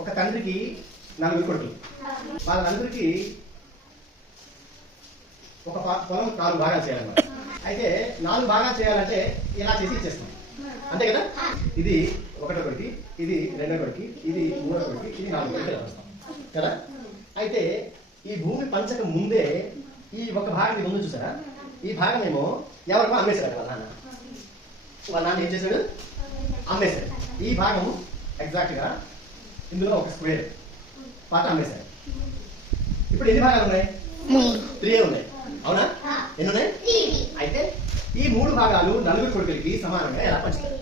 ఒక తండ్రికి 4 కొడుకులు. వాళ్ళ నలుగురికి ఒక పొలం 4 భాగాలు చేయాలన్నమాట. అయితే 4 భాగాలు చేయాలంటే ఇలా చేసి ఇచ్చేస్తాం, అంతే కదా. ఇది 1వ కొడుకు, ఇది 2వ కొడుకు, ఇది 3వ కొడుకు, ఇది 4వ కొడుకు వస్తాం కదా. అయితే ఈ భూమి పంచక ముందే ఈ ఒక భాగం ముందు చూసారా, ఈ భాగం ఏమో ఎవరికో అమ్మేశాడు వాళ్ళ నాన్న. వాళ్ళ నాన్న ఏం చేశాడు, అమ్మేశాడు. ఈ భాగం ఎగ్జాక్ట్ గా ఇందులో ఒక స్క్వేర్ పాట అమ్మేశాడు. ఇప్పుడు ఎన్ని భాగాలు ఉన్నాయి, 3 ఉన్నాయి, అవునా. ఎన్ని ఉన్నాయి, అయితే ఈ 3 భాగాలు 4 కొడుకులకి సమానంగా ఎలా పంచుతారు.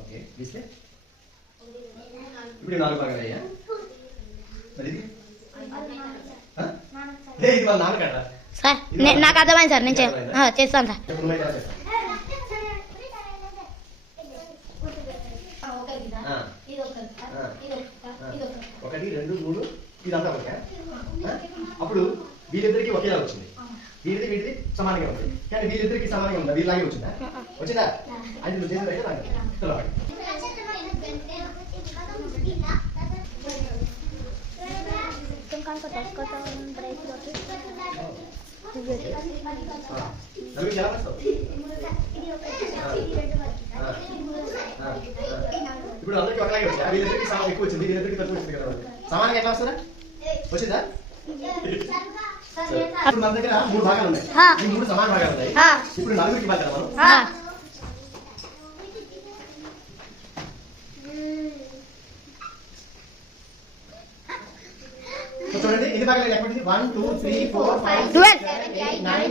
ఓకే, ఇప్పుడు 4 భాగాలు అయ్యా. మరి ఇది వాళ్ళ నాన్న కట్ట సార్, నాకు అర్థమైంది సార్, నేను చేస్తాను సార్. ఒకటి 2 3 ఇదంతా ఒకటే. అప్పుడు వీళ్ళిద్దరికి ఒకేలా వచ్చింది, వీటిది సమానంగా ఉంది. కానీ వీళ్ళిద్దరికి సమానంగా ఉందా, వీళ్ళలాగే వచ్చిందా, వచ్చిందా అంటే నువ్వు చేసిన అయితే నాకు ఇప్పుడు అందరికి ఒకలాగే వచ్చిందా, వీళ్ళిద్దరికి ఎక్కువ వచ్చింది, వీళ్ళిద్దరికి తక్కువ వచ్చింది కదా. సమానంగా ఎట్లా వస్తుందా, వచ్చిందా. ఇప్పుడు మన దగ్గర 3 భాగాలు ఉన్నాయి, ఈ 3 సమాన భాగాలు ఉన్నాయి. ఇప్పుడు 4కి ఇవ్వాలి కదా మనం. చూడండి ఎన్ని భాగాలు ఎక్కడుంది, 1 2 3 4 5 6 7 8 9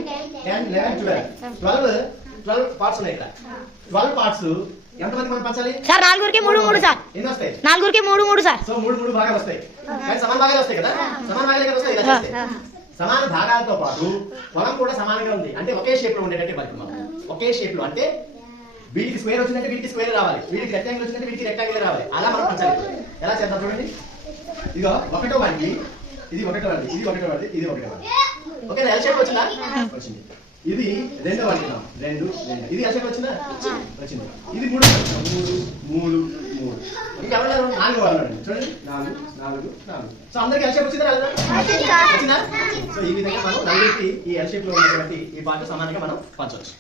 10 11 12 పార్ట్స్ ఉన్నాయి ఇక్కడ. 12 పార్ట్స్ ఎంతమంది మనం పంచాలి సార్, 4కి 3 3 సార్. ఎన్ని వస్తాయి, 4కి 3 3 సార్. సో 3 భాగాలు వస్తాయి, కానీ సమాన భాగాలు వస్తాయి కదా. సమాన భాగాలు ఎక్కడ వస్తాయి, ఇలా చేస్తే. సమాన భాగాలతో పాటు పొలం కూడా సమానంగా ఉంది, అంటే ఒకే షేప్ లో ఉండేటట్టే పడుతుంది మనం. ఒకే షేప్ లో అంటే వీటికి స్క్వేర్ వచ్చిందంటే వీటికి స్క్వేర్ రావాలి, వీటికి రెక్టాంగిల్ వచ్చిందంటే వీటికి రెక్టాంగిల్ రావాలి. అలా మనం పంచాలి. ఎలా చేద్దాం చూడండి. ఇదిగో 1వ వాడికి ఇది 1వ వాడిది, ఇది 1వ వాడిది, ఇది 1వ వాడిది. ఓకే, ఎల్ షేప్ వచ్చిందా, వచ్చింది. ఇది 2వ వాడికి 2 2, ఇది ఎల్ షేప్ వచ్చిందా, వచ్చింది. ఇది 3 3 3 3. ఇంకెవరు 4వ వాడు చూడండి, 4 4 4. సో అందరికి ఎల్ షేప్ వచ్చిందా, వచ్చిందా. సో ఈ విధంగా మనం నలుగురికి ఈ ఎల్ షేప్ లో ఉన్నటువంటి ఈ పార్ట్ సమానంగా మనం పంచవచ్చు.